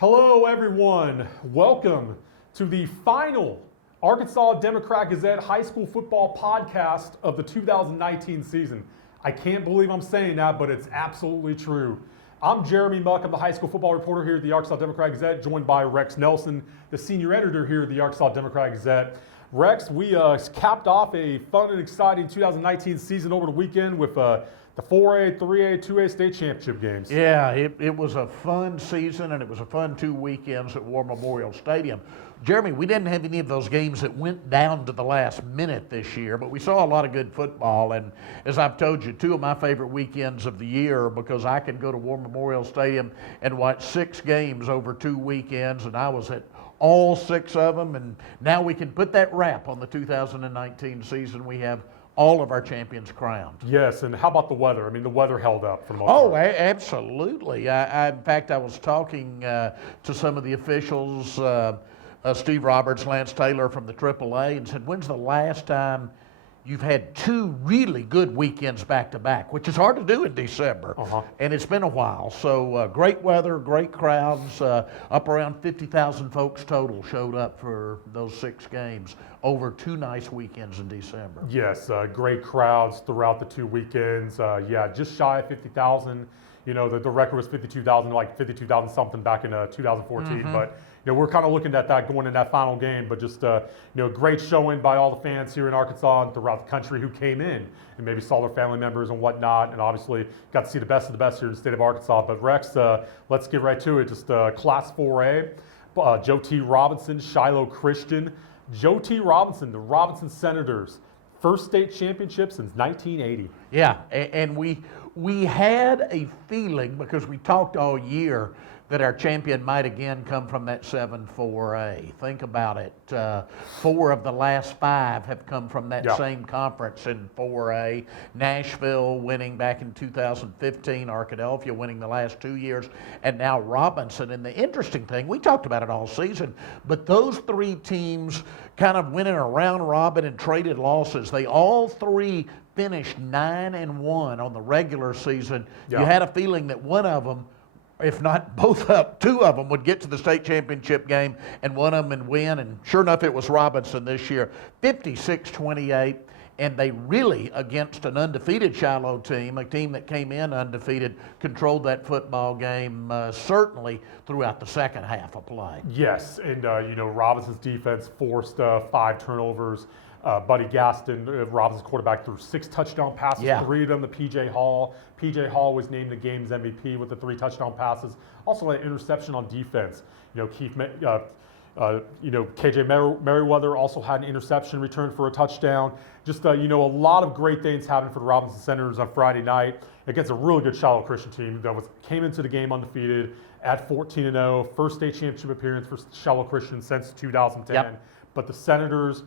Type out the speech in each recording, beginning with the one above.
Hello, everyone. Welcome to the final Arkansas Democrat-Gazette high school football podcast of the 2019 season. I can't believe I'm saying that, but it's absolutely true. I'm Jeremy Muck. I'm the high school football reporter here at the Arkansas Democrat-Gazette, joined by Rex Nelson, the senior editor here at the Arkansas Democrat-Gazette. Rex, we capped off a fun and exciting 2019 season over the weekend with the 4A, 3A, 2A state championship games. Yeah, it was a fun season, and it was a fun 2 weekends at War Memorial Stadium. Jeremy, we didn't have any of those games that went down to the last minute this year, but we saw a lot of good football. And as I've told you, 2 of my favorite weekends of the year, because I can go to War Memorial Stadium and watch 6 games over 2 weekends, and I was at all 6 of them. And now we can put that wrap on the 2019 season. We have all of our champions crowned. Yes, and how about the weather? I mean, the weather held up for the most part. Absolutely. In fact, I was talking to some of the officials, Steve Roberts, Lance Taylor from the AAA, and said, when's the last time you've had 2 really good weekends back-to-back, which is hard to do in December, and it's been a while. So great weather, great crowds, up around 50,000 folks total showed up for those 6 games over 2 nice weekends in December. Yes, great crowds throughout the 2 weekends. Just shy of 50,000. You know, the record was 52,000, like 52,000 something back in 2014. But, you know, we're kind of looking at that going in that final game. But just, great showing by all the fans here in Arkansas and throughout the country who came in and maybe saw their family members and whatnot. And obviously got to see the best of the best here in the state of Arkansas. But Rex, let's get right to it. Just Class 4A, Joe T. Robinson, Shiloh Christian. Joe T. Robinson, the Robinson Senators, first state championship since 1980. Yeah, and we had a feeling, because we talked all year, that our champion might again come from that 7-4A. Think about it. 4 of the last 5 have come from that same conference in 4A. Nashville winning back in 2015, Arkadelphia winning the last 2 years, and now Robinson. And the interesting thing, we talked about it all season, but those 3 teams kind of went in a round robin and traded losses. They all 3 finished 9-1 on the regular season. You had a feeling that one of them, if not both up, 2 of them would get to the state championship game and one of them would win. And sure enough, it was Robinson this year, 56-28. And they really, against an undefeated Shiloh team, a team that came in undefeated, controlled that football game certainly throughout the second half of play. Yes, and Robinson's defense forced 5 turnovers. Buddy Gaston, Robinson's quarterback, threw 6 touchdown passes, 3 of them to P.J. Hall. P.J. Hall was named the game's MVP with the 3 touchdown passes. Also an interception on defense. KJ Merriweather also had an interception return for a touchdown. Just, a lot of great things happened for the Robinson Senators on Friday night against a really good Shiloh Christian team that came into the game undefeated at 14-0. First state championship appearance for Shiloh Christian since 2010. But the Senators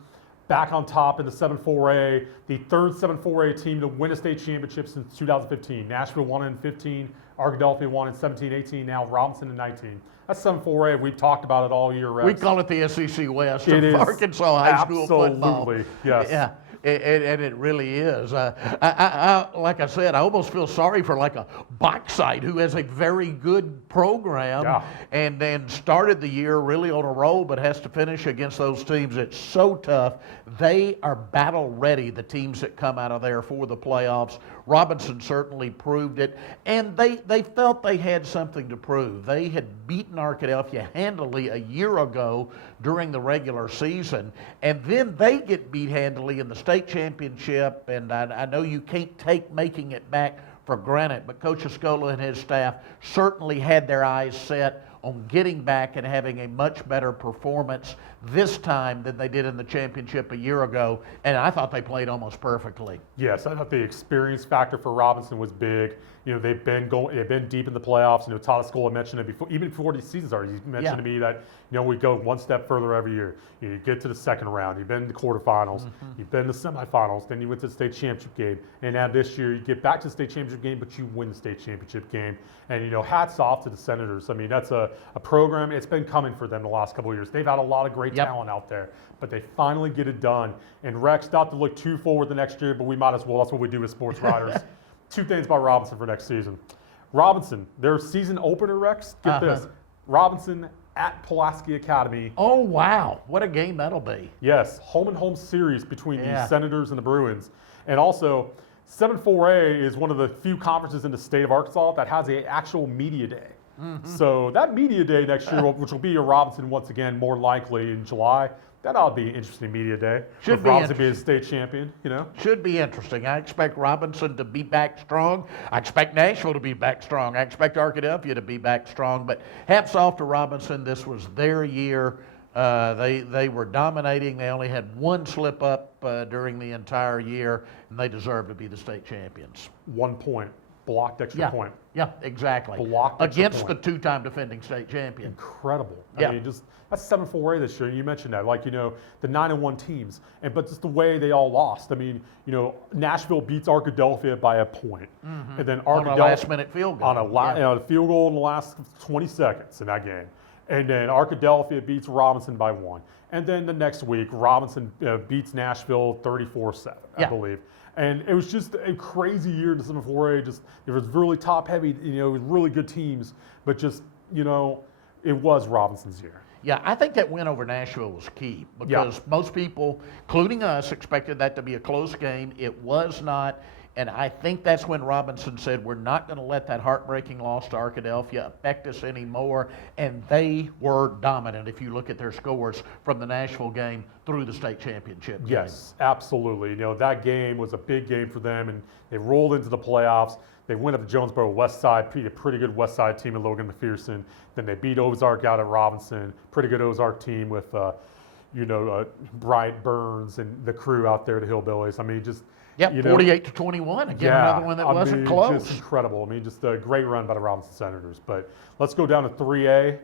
back on top in the 7-4A, the 3rd 7-4A team to win a state championship since 2015. Nashville won in 15, Arkadelphia won in 17-18, now Robinson in 19. That's 7-4A. We've talked about it all year, Rex. We call it the SEC West of Arkansas high school football. Absolutely, yes. Yeah. And it really is. I like I said, I almost feel sorry for like a Bauxite, who has a very good program and then started the year really on a roll, but has to finish against those teams. It's so tough. They are battle ready, the teams that come out of there for the playoffs. Robinson certainly proved it, and they felt they had something to prove. They had beaten Arkadelphia handily a year ago during the regular season, and then they get beat handily in the state championship, and I know you can't take making it back for granted, but Coach Escola and his staff certainly had their eyes set on getting back and having a much better performance this time than they did in the championship a year ago, and I thought they played almost perfectly. Yes, I thought the experience factor for Robinson was big. They've been deep in the playoffs. Todd Escola mentioned it before, even before these seasons started. He mentioned to me that we go one step further every year. You get to the second round. You've been to the quarterfinals. You've been to the semifinals. Then you went to the state championship game. And now this year you get back to the state championship game, but you win the state championship game. And hats off to the Senators. I mean, that's a program. It's been coming for them the last couple of years. They've had a lot of great talent out there, but they finally get it done. And Rex, not to look too forward the next year, but we might as well. That's what we do as sports writers. 2 things about Robinson for next season. Robinson, their season opener, Rex, get this, Robinson at Pulaski Academy. Oh, wow. What a game that'll be. Yes, home and home series between Yeah. the Senators and the Bruins. And also, 7-4A is one of the few conferences in the state of Arkansas that has an actual media day. So that media day next year, which will be a Robinson once again, more likely in July, that ought to be an interesting media day. Should With be Robinson being a state champion, you know? Should be interesting. I expect Robinson to be back strong. I expect Nashville to be back strong. I expect Arkadelphia to be back strong. But hats off to Robinson. This was their year. They were dominating. They only had one slip up during the entire year, and they deserve to be the state champions. 1 point, blocked extra point. Yeah, exactly. Blocked extra Against point. the two-time defending state champion. Incredible. Yeah. I mean, just that's 7-4A this year. You mentioned that, like, you know, the 9-1 teams, but just the way they all lost. I mean, you know, Nashville beats Arkadelphia by a point, and then On a last-minute field goal. on a Yeah. field goal in the last 20 seconds in that game, and then Arkadelphia beats Robinson by 1, and then the next week Robinson beats Nashville 34-7, I Yeah. believe. And it was just a crazy year in the 7-4A. Just it was really top heavy, you know, with really good teams, but just, you know, it was Robinson's year. Yeah, I think that win over Nashville was key because most people, including us, expected that to be a close game. It was not. And I think that's when Robinson said, we're not going to let that heartbreaking loss to Arkadelphia affect us anymore. And they were dominant if you look at their scores from the Nashville game through the state championship game. Yes, absolutely. You know, that game was a big game for them, and they rolled into the playoffs. They went up to Jonesboro West Side, a pretty good West Side team with Logan McPherson. Then they beat Ozark out at Robinson, pretty good Ozark team with, Bryant Burns and the crew out there, the Hillbillies. I mean, just, Yep, you know, 48-21. Again, another one that wasn't close. Just incredible. I mean, just a great run by the Robinson Senators. But let's go down to 3A.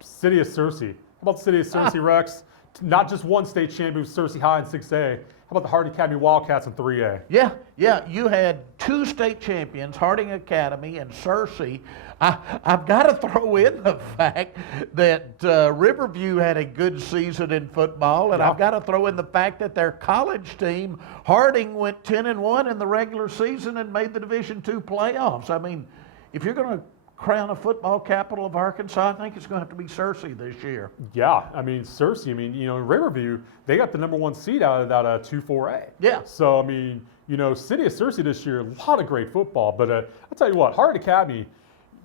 City of Searcy. How about the City of Searcy, Rex? Not just one state champion with Searcy High in 6A. How about the Harding Academy Wildcats in 3A? Yeah, you had two state champions, Harding Academy and Searcy. I've got to throw in the fact that Riverview had a good season in football, and I've got to throw in the fact that their college team, Harding, went 10-1 in the regular season and made the Division II playoffs. I mean, if you're going to crown a football capital of Arkansas, I think it's going to have to be Searcy this year. Yeah, I mean, Searcy, I mean, you know, in Riverview, they got the #1 seed out of that 2-4A. Yeah. So, I mean, you know, City of Searcy this year, a lot of great football. But I'll tell you what, Harding Academy,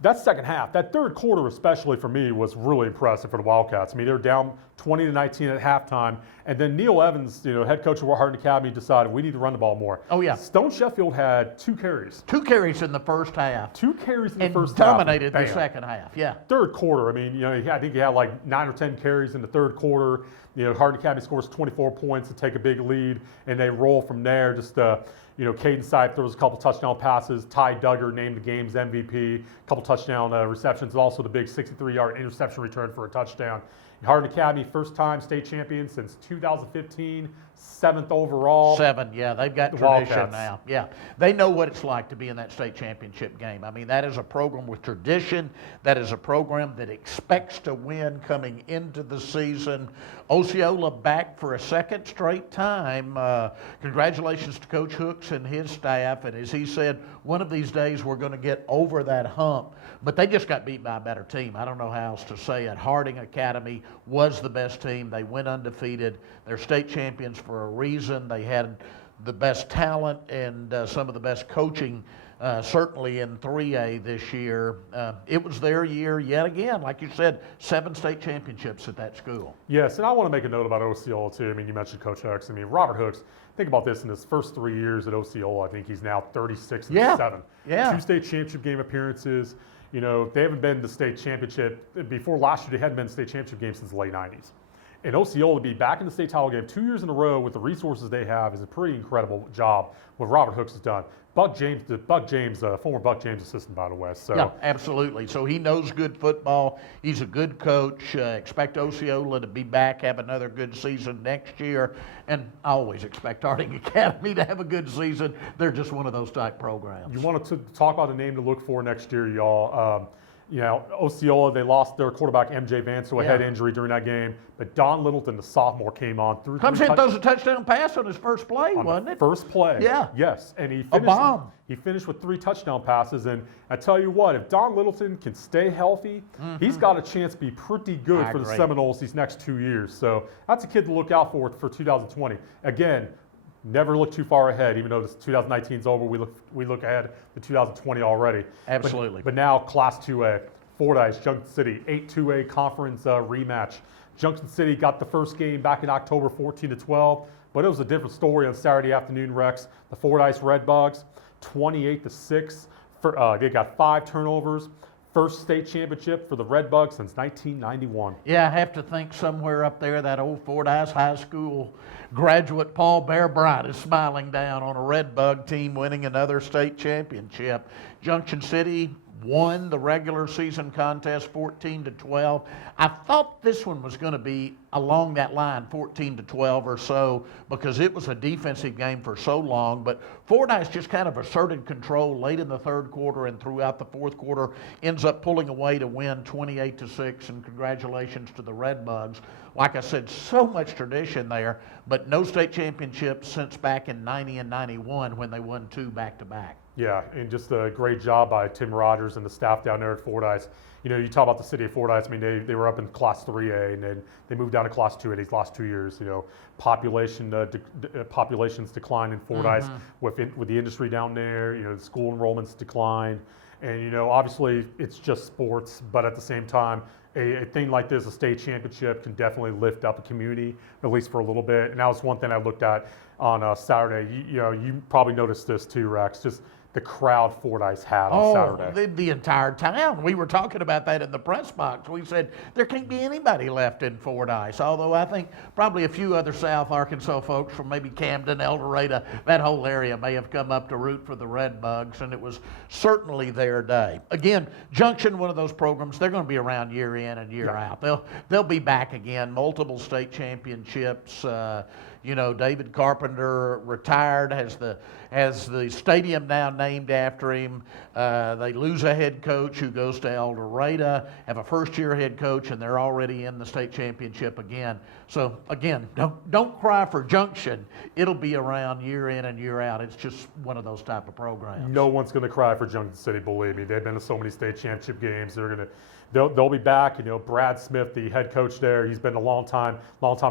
that second half, that third quarter especially for me was really impressive for the Wildcats. I mean, they were down 20-19 at halftime, and then Neil Evans, you know, head coach of Harding Academy, decided we need to run the ball more. Oh, yeah. Stone Sheffield had 2 carries. 2 carries in the first half. 2 carries in the And first half. dominated the Bam. second half, yeah. Third quarter, I mean, you know, I think he had like 9 or 10 carries in the third quarter. You know, Harding Academy scores 24 points to take a big lead, and they roll from there. Just, you know, Caden Sipe throws a couple touchdown passes. Ty Duggar named the game's MVP. A couple touchdown receptions, and also the big 63-yard interception return for a touchdown. Harding Academy, first time state champion since 2015, 7th overall. 7, yeah, they've got The tradition Wildcats. now. Yeah, they know what it's like to be in that state championship game. I mean, that is a program with tradition. That is a program that expects to win coming into the season. Osceola back for a second straight time. Congratulations to Coach Hooks and his staff. And as he said, one of these days we're going to get over that hump. But they just got beat by a better team. I don't know how else to say it. Harding Academy was the best team. They went undefeated. They're state champions for a reason. They had the best talent and some of the best coaching, certainly in 3A this year. It was their year yet again. Like you said, 7 state championships at that school. Yes, and I want to make a note about Osceola too. I mean, you mentioned Coach Hooks. I mean, Robert Hooks, think about this in his first 3 years at Osceola. I think he's now 36-7. Yeah. 2 state championship game appearances. You know, they haven't been to state championship. Before last year, they hadn't been to state championship game since the late 90s. And Osceola to be back in the state title game 2 years in a row with the resources they have is a pretty incredible job what Robert Hooks has done. Former Buck James assistant, by the way. So. Yeah, absolutely. So he knows good football. He's a good coach. Expect Osceola to be back, have another good season next year. And I always expect Harding Academy to have a good season. They're just one of those type programs. You wanted to talk about a name to look for next year, y'all. You know, Osceola, they lost their quarterback MJ Vance to a head injury during that game. But Don Littleton, the sophomore, came on through. Comes in, throws a touchdown pass on his first play, wasn't it? First play. Yeah. Yes, and he A finished. bomb. He finished with 3 touchdown passes, and I tell you what, if Don Littleton can stay healthy, he's got a chance to be pretty good for the Seminoles these next 2 years. So that's a kid to look out for 2020. Again, never look too far ahead, even though this 2019 is over. We look ahead to 2020 already. Absolutely. But now Class 2A, Fordyce, Junction City, 8-2A conference rematch. Junction City got the first game back in October, 14-12, but it was a different story on Saturday afternoon, Rex. The Fordyce Redbugs, 28-6. They got 5 turnovers. First state championship for the Redbugs since 1991. Yeah, I have to think somewhere up there that old Fordyce High School graduate Paul Bear Bryant is smiling down on a Redbug team winning another state championship. Junction City won the regular season contest 14-12. I thought this one was going to be along that line, 14-12 or so, because it was a defensive game for so long. But Fordyce just kind of asserted control late in the third quarter and throughout the fourth quarter, ends up pulling away to win 28-6. And congratulations to the Redbugs. Like I said, so much tradition there, but no state championships since back in 90 and 91 when they won 2 back-to-back. Yeah, and just a great job by Tim Rogers and the staff down there at Fordyce. You know, you talk about the city of Fordyce. I mean, they were up in Class 3A, and then they moved down to Class 2A these last 2 years. You know, populations declined in Fordyce with the industry down there. You know, the school enrollments declined, and you know, obviously it's just sports, but at the same time, a thing like this, a state championship, can definitely lift up a community, at least for a little bit. And that was one thing I looked at on Saturday. You know, you probably noticed this too, Rex. Just the crowd Fordyce had on Saturday. The entire town. We were talking about that in the press box. We said there can't be anybody left in Fordyce, although I think probably a few other South Arkansas folks from maybe Camden, El Dorado, that whole area may have come up to root for the Redbugs, and it was certainly their day. Again, Junction, one of those programs, they're going to be around year in and year out. They'll be back again, multiple state championships. You know, David Carpenter retired, has the stadium now named after him. They lose a head coach who goes to El Dorado, have a first-year head coach, and they're already in the state championship again. So again, don't cry for Junction. It'll be around year in and year out. It's just one of those type of programs. No one's going to cry for Junction City, believe me. They've been to so many state championship games. They'll be back. You know, Brad Smith, the head coach there, he's been a long time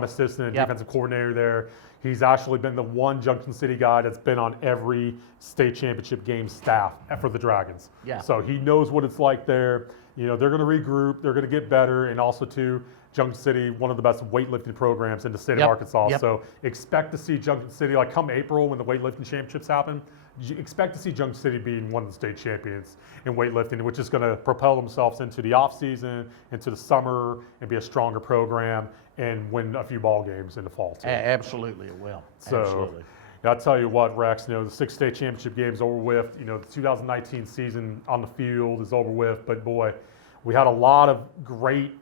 assistant, defensive coordinator there. He's actually been the one Junction City guy that's been on every state championship game staff for the Dragons. Yeah. So he knows what it's like there. You know, they're going to regroup. They're going to get better. And also, too, Junction City, one of the best weightlifting programs in the state of Arkansas. So expect to see Junction City, like come April when the weightlifting championships happen, you expect to see Junction City being one of the state champions in weightlifting, which is going to propel themselves into the off season, into the summer, and be a stronger program and win a few ball games in the fall too. Absolutely, it will. So, absolutely. I'll tell you what, Rex. You know, the 6 state championship game's over with. You know, the 2019 season on the field is over with. But boy, we had a lot of great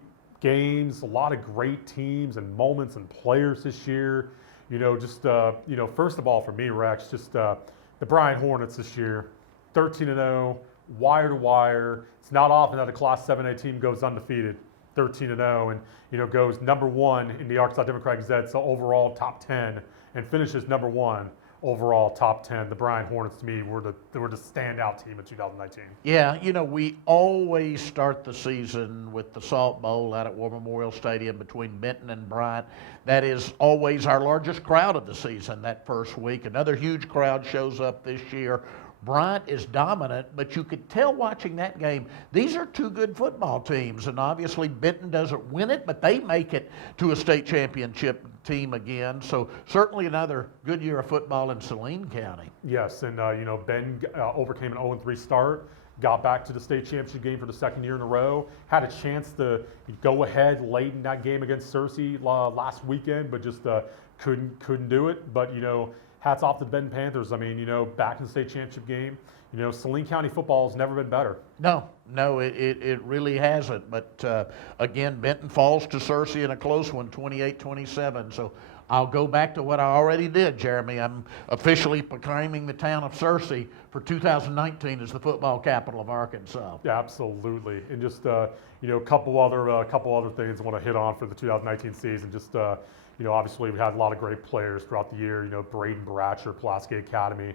games, a lot of great teams and moments and players this year. You know, just you know, first of all for me, Rex, just the Bryant Hornets this year, 13-0, wire to wire. It's not often that a Class 7A team goes undefeated, 13-0, and you know goes #1 in the Arkansas Democrat Gazette, so overall top 10, and finishes #1 overall top 10. The Bryant Hornets to me were the standout team in 2019. Yeah, you know, we always start the season with the Salt Bowl out at War Memorial Stadium between Benton and Bryant. That is always our largest crowd of the season that first week. Another huge crowd shows up this year. Bryant is dominant, but you could tell watching that game, these are two good football teams, and obviously Benton doesn't win it, but they make it to a state championship team again. So certainly another good year of football in Saline County. Yes, and you know, Ben overcame an 0-3 start, got back to the state championship game for the second year in a row, had a chance to go ahead late in that game against Searcy last weekend, but just couldn't do it. But you know, hats off to the Benton Panthers. I mean, you know, back in the state championship game. You know, Saline County football has never been better. No, it really hasn't. But again, Benton falls to Searcy in a close one, 28-27. So I'll go back to what I already did, Jeremy. I'm officially proclaiming the town of Searcy for 2019 as the football capital of Arkansas. Yeah, absolutely. And just a couple other things I want to hit on for the 2019 season. Just obviously we had a lot of great players throughout the year. Braden Bratcher, Pulaski Academy.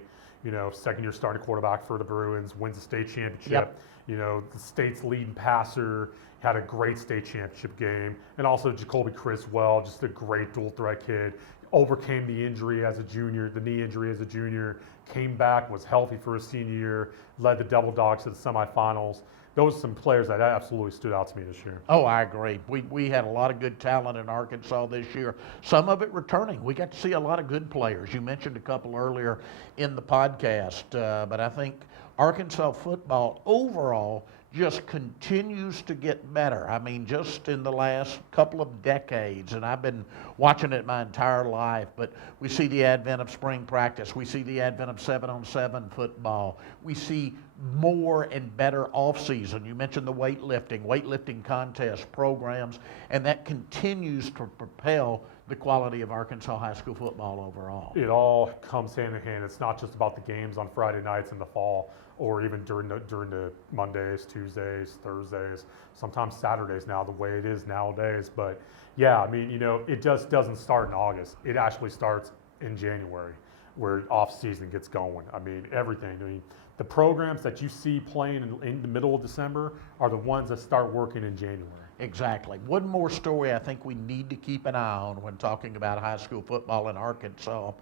Second-year starting quarterback for the Bruins, wins the state championship. Yep. The state's leading passer, had a great state championship game. And also Jacoby Criswell, just a great dual threat kid. Overcame the injury as a junior, the knee injury as a junior, came back, was healthy for his senior year, led the Devil Dogs to the semifinals. Those are some players that absolutely stood out to me this year. Oh, I agree. We had a lot of good talent in Arkansas this year. Some of it returning. We got to see a lot of good players. You mentioned a couple earlier in the podcast, but I think Arkansas football overall just continues to get better. I mean, just in the last couple of decades, and I've been watching it my entire life, but we see the advent of spring practice. We see the advent of 7-on-7 football. We see more and better off-season. You mentioned the weightlifting contests, programs, and that continues to propel the quality of Arkansas high school football overall. It all comes hand in hand. It's not just about the games on Friday nights in the fall, or even during the Mondays, Tuesdays, Thursdays, sometimes Saturdays now, the way it is nowadays. But yeah, I mean, it just doesn't start in August. It actually starts in January, where off season gets going. I mean, everything. I mean, the programs that you see playing in the middle of December are the ones that start working in January. Exactly. One more story I think we need to keep an eye on when talking about high school football in Arkansas.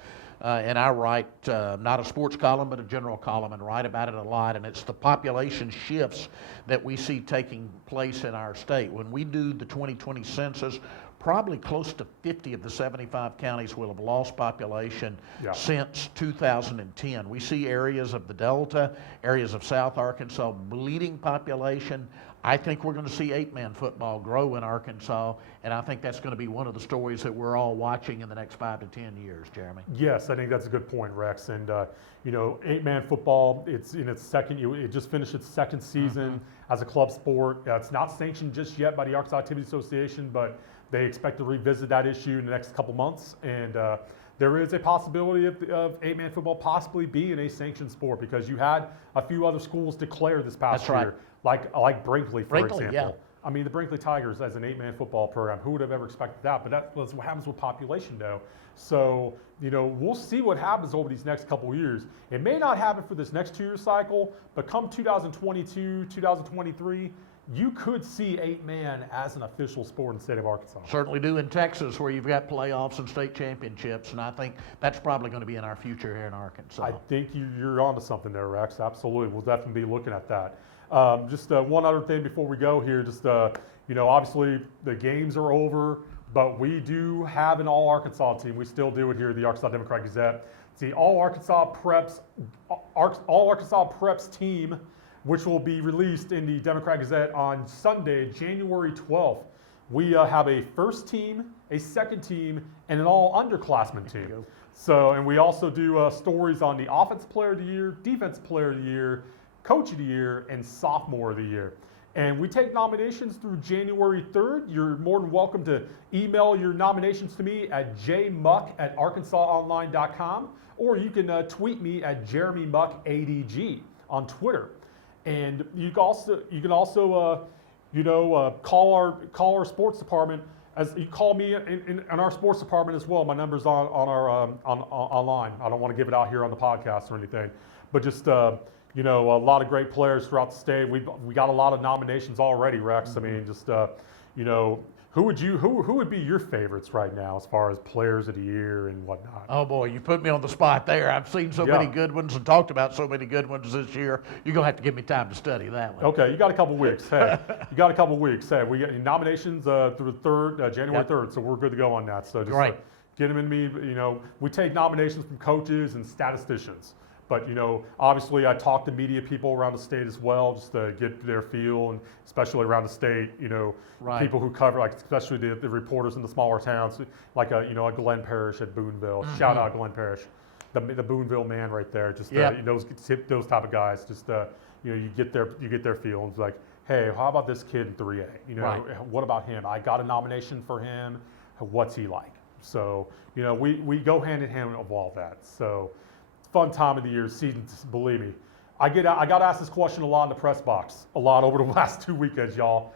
And I write not a sports column, but a general column, and write about it a lot. And it's the population shifts that we see taking place in our state. When we do the 2020 census, probably close to 50 of the 75 counties will have lost population since 2010. We see areas of the Delta, areas of South Arkansas bleeding population. I think we're going to see 8-man football grow in Arkansas, and I think that's going to be one of the stories that we're all watching in the next 5 to 10 years, Jeremy. Yes, I think that's a good point, Rex. And 8-man football, it's in its second. It just finished its second season as a club sport. It's not sanctioned just yet by the Arkansas Activity Association, but they expect to revisit that issue in the next couple months. And there is a possibility of 8-man football possibly being a sanctioned sport, because you had a few other schools declare this past year, like Brinkley, for example. Yeah. I mean, the Brinkley Tigers as an 8-man football program, who would have ever expected that? But that's what happens with population, though. So, we'll see what happens over these next couple of years. It may not happen for this next 2-year cycle, but come 2022, 2023, you could see 8-man as an official sport in the state of Arkansas. Certainly do in Texas, where you've got playoffs and state championships, and I think that's probably going to be in our future here in Arkansas. I think you're onto something there, Rex. Absolutely. We'll definitely be looking at that. Just one other thing before we go here. Just, obviously the games are over, but we do have an all-Arkansas team. We still do it here at the Arkansas Democrat Gazette. It's the All-Arkansas Preps team, which will be released in the Democrat Gazette on Sunday, January 12th. We have a first team, a second team, and an all-underclassmen team. So, and we also do stories on the Offensive Player of the Year, Defensive Player of the Year, Coach of the Year, and Sophomore of the Year. And we take nominations through January 3rd. You're more than welcome to email your nominations to me at jmuck@arkansasonline.com, or you can tweet me at jeremymuckadg on Twitter. And you can also call our sports department. As you call me in our sports department as well. My number's on our online. I don't want to give it out here on the podcast or anything, but just a lot of great players throughout the state. We got a lot of nominations already, Rex. I mean, just who would be your favorites right now as far as players of the year and whatnot? Oh boy, you put me on the spot there. I've seen so many good ones and talked about so many good ones this year. You're gonna have to give me time to study that one. Okay, you got a couple weeks. Hey, we got we got nominations through the January 3rd, so we're good to go on that. So just get them in me. We take nominations from coaches and statisticians. But, obviously I talk to media people around the state as well, just to get their feel, and especially around the state, people who cover, like especially the reporters in the smaller towns, like a Glenn Parrish at Boonville. Shout out Glenn Parrish, the Boonville man right there. Just those type of guys. Just you get their feel. It's like, hey, how about this kid in 3A? What about him? I got a nomination for him. What's he like? So, you know, we go hand in hand of all that. So, fun time of the year, season, believe me. I got asked this question a lot in the press box, a lot over the last 2 weekends, y'all.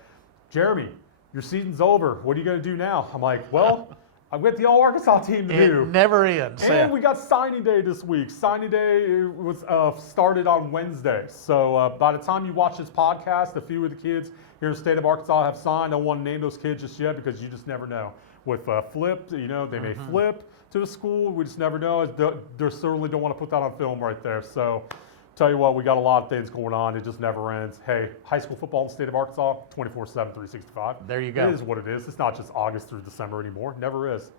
Jeremy, your season's over. What are you going to do now? I'm like, well, I've got the All-Arkansas team to do. It never ends. And we got signing day this week. Signing day was started on Wednesday. So by the time you watch this podcast, a few of the kids here in the state of Arkansas have signed. I don't want to name those kids just yet because you just never know. With flip, you know, they may flip to the school. We just never know. They certainly don't want to put that on film right there. So tell you what, we got a lot of things going on. It just never ends. Hey, high school football in the state of Arkansas, 24/7, 365. There you go. It is what it is. It's not just August through December anymore. Never is.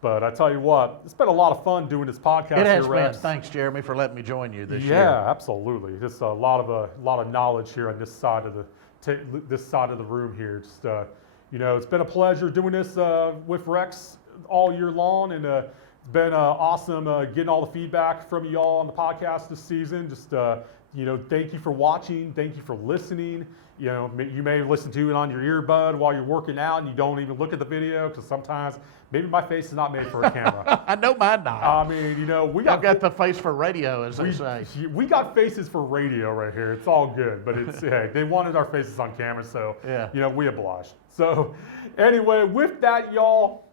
But I tell you what, it's been a lot of fun doing this podcast. It has here, been. Rex. Thanks, Jeremy, for letting me join you this year. Yeah, absolutely. Just a lot of knowledge here on this side of the room here. Just you know, it's been a pleasure doing this with Rex all year long, and it's been awesome getting all the feedback from you all on the podcast this season. Just you know, thank you for watching. Thank you for listening. You know, you may listen to it on your earbud while you're working out, and you don't even look at the video because sometimes maybe my face is not made for a camera. I know mine not. I mean, you know, I've got the face for radio, as they say. We got faces for radio right here. It's all good, but it's hey, they wanted our faces on camera, so Yeah. you know, we obliged. So anyway, with that, y'all,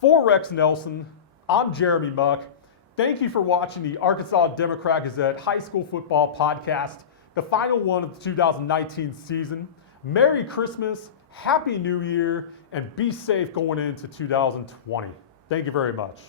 for Rex Nelson, I'm Jeremy Muck. Thank you for watching the Arkansas Democrat Gazette High School Football Podcast, the final one of the 2019 season. Merry Christmas, Happy New Year, and be safe going into 2020. Thank you very much.